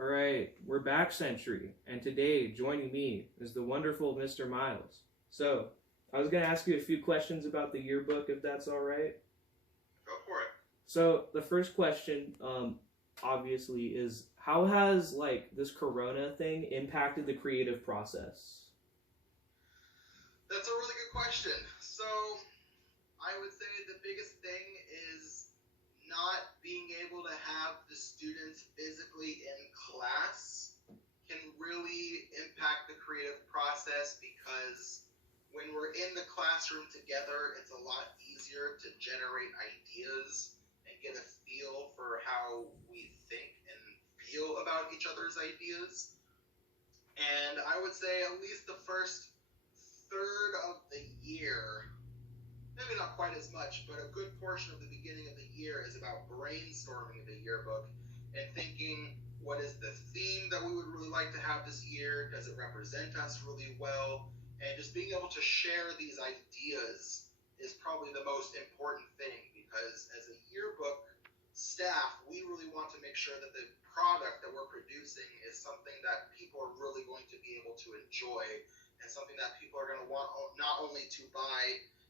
All right, we're back, Century, and today joining me is the wonderful Mr. Miles. So, I was going to ask you a few questions about the yearbook, if that's all right. Go for it. So, the first question, obviously, is how has this Corona thing impacted the creative process? That's a really good question. So, I would say the biggest thing is not being able to have the students physically in class can really impact the creative process, because when we're in the classroom together, it's a lot easier to generate ideas and get a feel for how we think and feel about each other's ideas. And I would say at least the first third of the year, maybe not quite as much, but a good portion of the beginning of the year is about brainstorming the yearbook and thinking, what is the theme that we would really like to have this year? Does it represent us really well? And just being able to share these ideas is probably the most important thing, because as a yearbook staff, we really want to make sure that the product that we're producing is something that people are really going to be able to enjoy, and something that people are going to want not only to buy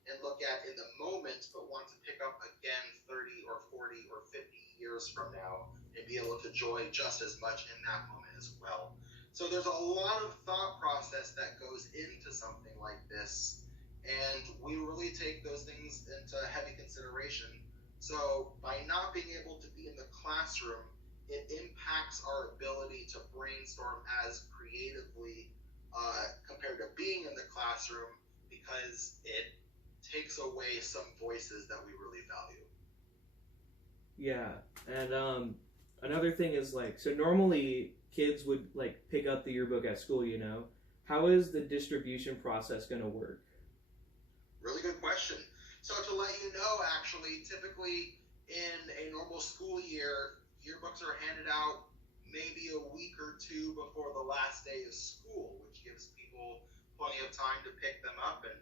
and look at in the moment, but want to pick up again 30 or 40 or 50 years from now and be able to enjoy just as much in that moment as well. So there's a lot of thought process that goes into something like this, and we really take those things into heavy consideration. So by not being able to be in the classroom, it impacts our ability to brainstorm as creatively compared to being in the classroom, because it takes away some voices that we really value. Yeah, and another thing is so normally kids would pick up the yearbook at school, you know. How is the distribution process going to work? Really good question. So to let you know, actually, typically in a normal school year, yearbooks are handed out maybe a week or two before the last day of school, which gives people plenty of time to pick them up and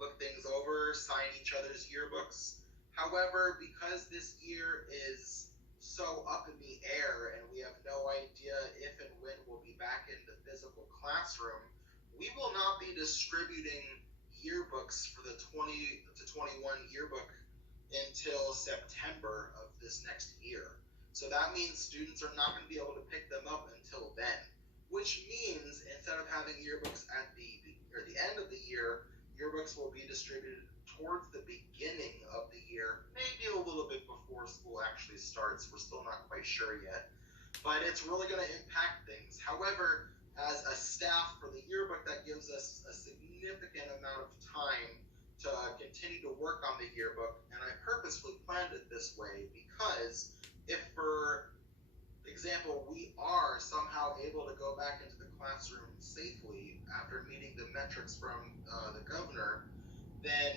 look things over, sign each other's yearbooks. However, because this year is so up in the air and we have no idea if and when we'll be back in the physical classroom, we will not be distributing yearbooks for the 20 to 21 yearbook until September of this next year. So that means students are not going to be able to pick them up until then, which means instead of having yearbooks at the end of the year, yearbooks will be distributed towards the beginning of the year, maybe a little bit before school actually starts. We're still not quite sure yet, but it's really going to impact things. However, as a staff for the yearbook, that gives us a significant amount of time to continue to work on the yearbook, and I purposefully planned it this way because if, for example, we are somehow able to go back into the classroom safely after meeting the metrics from the governor, then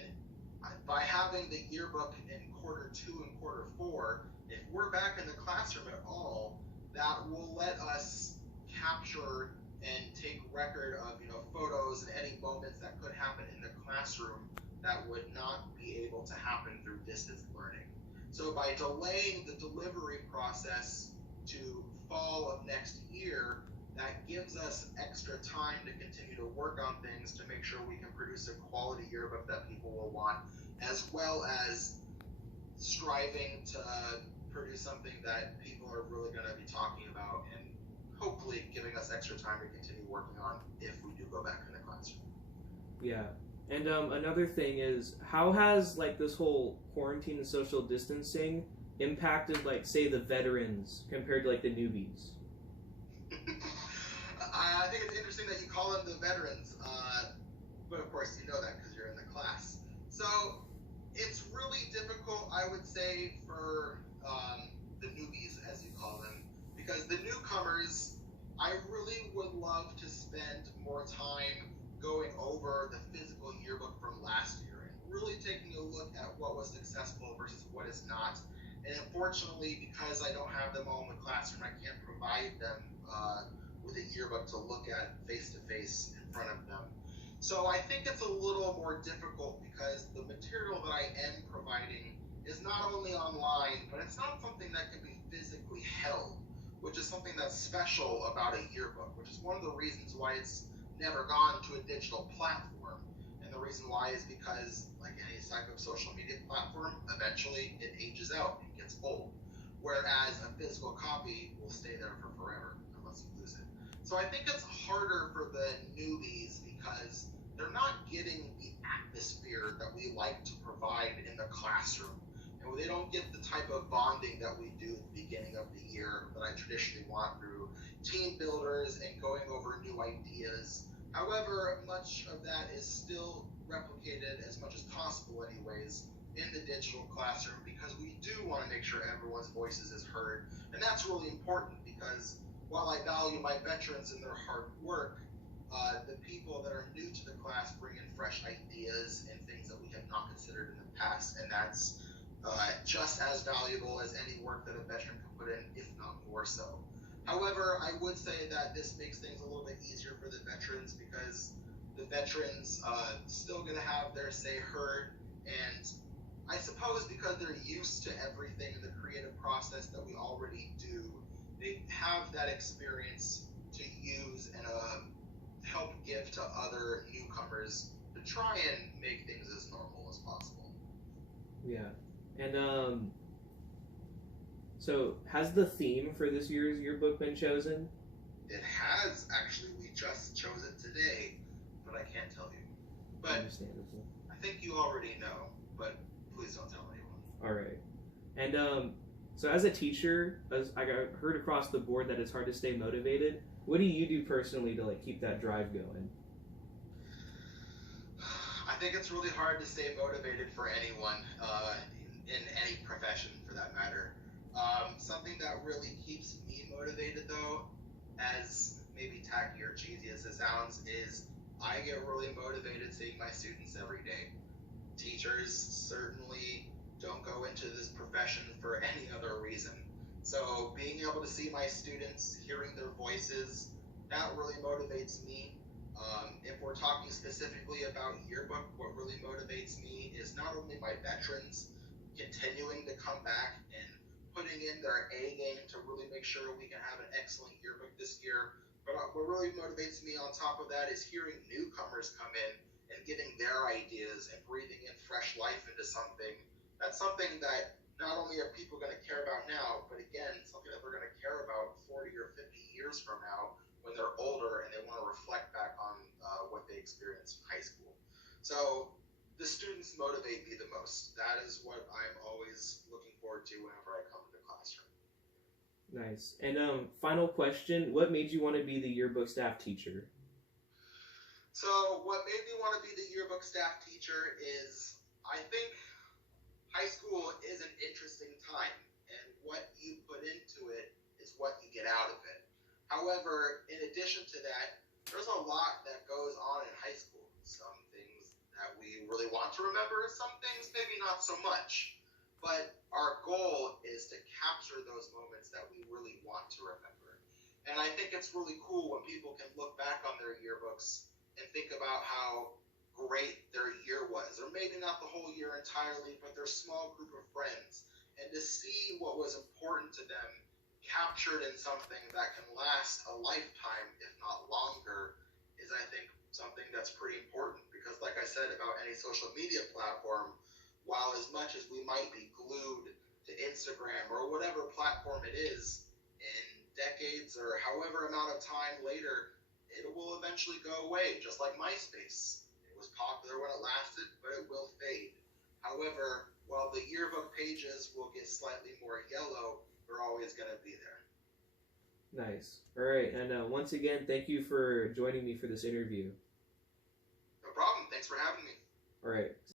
by having the yearbook in quarter 2 and quarter 4, if we're back in the classroom at all, that will let us capture and take record of photos and any moments that could happen in the classroom that would not be able to happen through distance learning. So by delaying the delivery process to fall of next year, that gives us extra time to continue to work on things to make sure we can produce a quality yearbook that people will want, as well as striving to produce something that people are really going to be talking about, and hopefully giving us extra time to continue working on if we do go back in the classroom. Yeah. And another thing is, how has this whole quarantine and social distancing impacted say the veterans compared to the newbies? I think it's interesting that you call them the veterans, but of course you know that because you're in the class. So it's really difficult, I would say, for the newbies, as you call them, because the newcomers, I really would love to spend more time going over the physical yearbook from last year and really taking a look at what was successful versus what is not. And unfortunately, because I don't have them all in the classroom, I can't provide them with a yearbook to look at face-to-face in front of them. So I think it's a little more difficult because the material that I am providing is not only online, but it's not something that can be physically held, which is something that special about a yearbook, which is one of the reasons why it's never gone to a digital platform. And the reason why is because, like any type of social media platform, eventually it ages out and gets old. Whereas a physical copy will stay there for forever unless you lose it. So I think it's harder for the newbies because they're not getting the atmosphere that we like to provide in the classroom. And they don't get the type of bonding that we do at the beginning of the year that I traditionally want through team builders and going over new ideas. However, much of that is still replicated as much as possible anyways in the digital classroom because we do want to make sure everyone's voices is heard. And that's really important because while I value my veterans and their hard work, the people that are new to the class bring in fresh ideas and things that we have not considered in the past. And that's just as valuable as any work that a veteran can put in, if not more so. However, I would say that this makes things a little bit easier for the veterans because the veterans still going to have their say heard, and I suppose because they're used to everything in the creative process that we already do, they have that experience to use and help give to other newcomers to try and make things as normal as possible. Yeah. And so has the theme for this year's yearbook been chosen? It has, actually. We just chose it today, but I can't tell you. But understandable. I think you already know, but please don't tell anyone. All right. And so as a teacher, as I heard across the board that it's hard to stay motivated. What do you do personally to keep that drive going? I think it's really hard to stay motivated for anyone in any profession, for that matter. Something that really keeps me motivated, though, as maybe tacky or cheesy as it sounds, is I get really motivated seeing my students every day. Teachers certainly don't go into this profession for any other reason. So being able to see my students, hearing their voices, that really motivates me. If we're talking specifically about yearbook, what really motivates me is not only my veterans continuing to come back and putting in their A game to really make sure we can have an excellent yearbook this year, but what really motivates me on top of that is hearing newcomers come in and giving their ideas and breathing in fresh life into something. That's something that not only are people going to care about now, but again, something that they're going to care about 40 or 50 years from now when they're older and they want to reflect back on what they experienced in high school. So the students motivate me the most. That is what I'm always looking forward to whenever I come to the classroom. Nice. And final question, what made you want to be the yearbook staff teacher? So what made me want to be the yearbook staff teacher is I think high school is an interesting time, and what you put into it is what you get out of it. However, in addition to that, there's a lot that goes on in high school. Some things that we really want to remember, some things maybe not so much. But our goal is to capture those moments that we really want to remember. And I think it's really cool when people can look back on their yearbooks and think about how great their year was, or maybe not the whole year entirely, but their small group of friends, and to see what was important to them captured in something that can last a lifetime, if not longer, is, I think, something that's pretty important. Because like I said about any social media platform, while as much as we might be glued to Instagram or whatever platform it is, in decades or however amount of time later, it will eventually go away, just like MySpace. It was popular when it lasted, but it will fade. However, while the yearbook pages will get slightly more yellow, they're always going to be there. Nice. All right. And once again, thank you for joining me for this interview. No problem. Thanks for having me. All right.